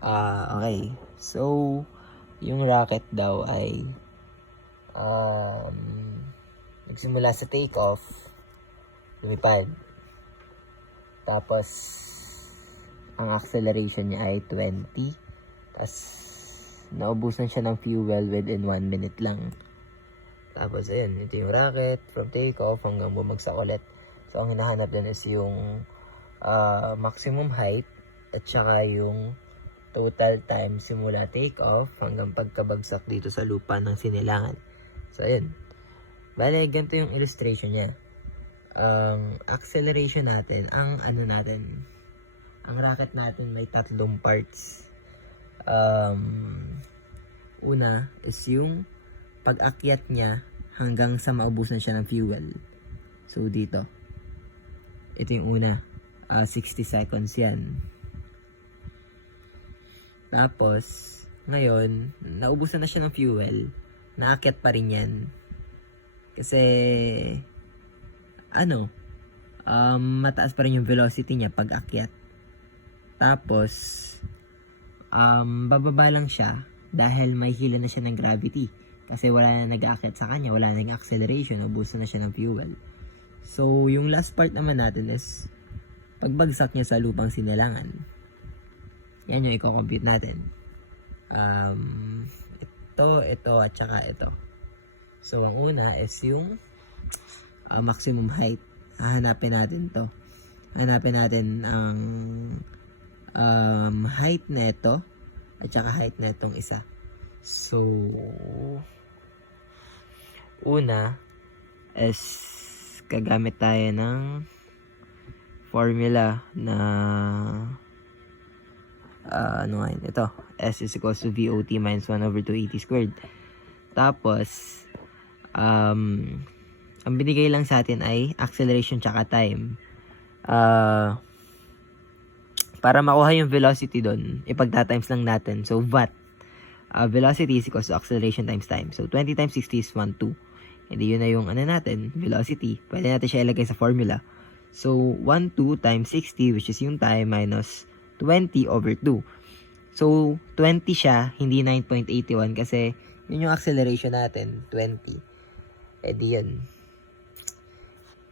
Okay. So, yung rocket daw ay um, nagsimula sa takeoff, lumipad. Tapos, ang acceleration niya ay 20. Tapos, naubusan siya ng fuel within 1 minute lang. Tapos, ayun, ito yung rocket from takeoff hanggang bumagsak ulit. So, ang hinahanap din is yung maximum height at saka yung total time simula take off hanggang pagkabagsak dito sa lupa ng sinilangan. So, ayun. Bale, ganito yung illustration niya. Ang acceleration natin, ang rocket natin may tatlong parts. Una is yung pag-akyat niya hanggang sa maubusan siya ng fuel. So, dito. Ito yung una. 60 seconds yan. Tapos, ngayon, naubusan na siya ng fuel, naakyat pa rin yan. Kasi, mataas pa rin yung velocity niya pag akyat. Tapos, bababa lang siya dahil may hila na siya ng gravity. Kasi wala na nag-aakyat sa kanya, wala na acceleration, naubusan na siya ng fuel. So, yung last part naman natin is, pagbagsak niya sa lupang sinilangan. Yan yung i-compute natin. Ito, at saka ito. So, ang una is yung maximum height. Hahanapin natin to. Hanapin natin ang height na ito at saka height na itong isa. So, una is gagamit tayo ng formula na ito, S is equals to VOT minus 1 over 280 squared. Tapos, ang binigay lang sa atin ay acceleration tsaka time. Para makuha yung velocity doon, ipagta-times lang natin. So, velocity is equals to acceleration times time. So, 20 times 60 is 12. Hindi yun na yung natin, velocity. Pwede natin siya ilagay sa formula. So, 12 times 60, which is yung time, minus 20 over 2. So, 20 siya, hindi 9.81 kasi yun yung acceleration natin, 20. Eh di yun.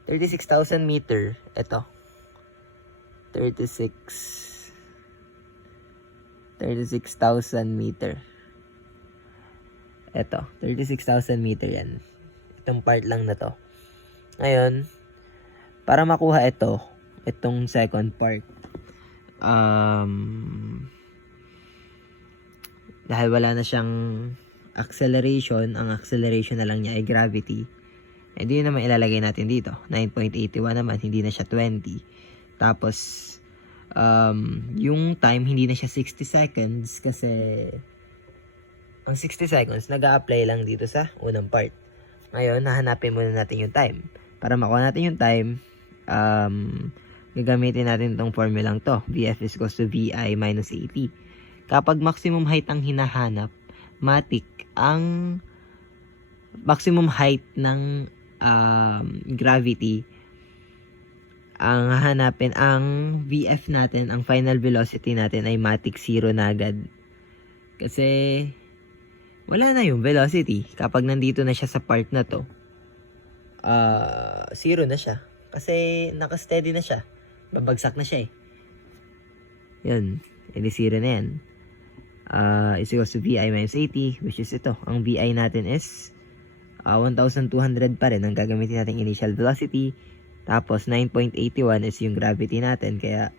36,000 meter, ito. 36,000 meter. Ito, 36,000 meter yan. Itong part lang na to. Ngayon, para makuha itong second part, dahil wala na siyang acceleration, ang acceleration na lang niya ay gravity, hindi naman ilalagay natin dito. 9.81 naman, hindi na siya 20. Tapos, yung time, hindi na siya 60 seconds kasi ang 60 seconds, nag-a-apply lang dito sa unang part. Ngayon, hahanapin muna natin yung time. Para makuha natin yung time, gagamitin natin itong formulang to. VF is equals to VI minus 80. Kapag maximum height ang hinahanap, matik ang maximum height ng gravity, ang hahanapin, ang VF natin, ang final velocity natin ay matik 0 na agad. Kasi wala na yung velocity. Kapag nandito na siya sa part na to, 0 na siya. Kasi naka-steady na siya. Babagsak na siya eh. Yan. Edi 0 na yan. Is equals to VI minus 80, which is ito. Ang VI natin is 1,200 pa rin ang gagamitin natin initial velocity. Tapos 9.81 is yung gravity natin. Kaya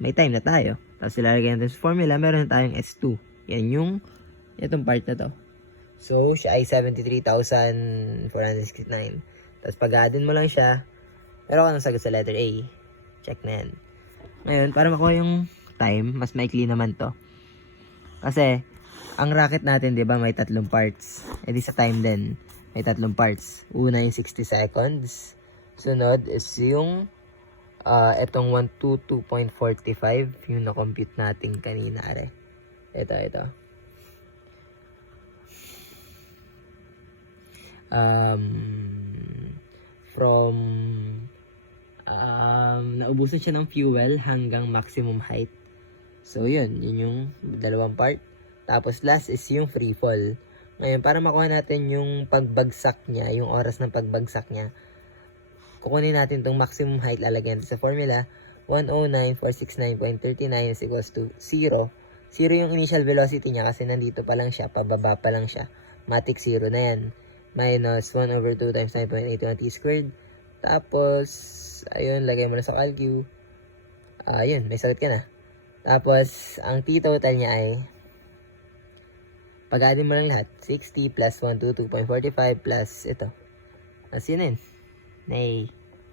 may time na tayo. Tapos ilalagay natin sa formula, meron na tayong S2. Yan yung itong part na to. So, siya ay 73,469. Tapos pag-addin mo lang siya, meron ka nang sagot sa letter A. Check na yan. Ngayon, para makuha yung time, mas maikli naman to. Kasi, ang rocket natin, di ba, may tatlong parts. E di sa time din, may tatlong parts. Una yung 60 seconds. Sunod is yung etong 122.45, yung na-compute natin kanina, are. Ito. From naubusan siya ng fuel hanggang maximum height. So, yun yung dalawang part. Tapos, last is yung free fall. Ngayon, para makuha natin yung pagbagsak niya, yung oras ng pagbagsak niya, kukunin natin tong maximum height, lalagyan sa formula. 109,469.39 is equals to 0. 0 yung initial velocity niya kasi nandito pa lang siya, pababa pa lang siya. Matic 0 na yan. Minus 1 over 2 times 9.81 t squared. Tapos, ayun, lagay mo na sa calcu. Ayun, may sagot ka na. Tapos, ang t total niya ay, pag-add mo lang lahat, 60 plus 122.45 plus ito. As yun yun. Nay.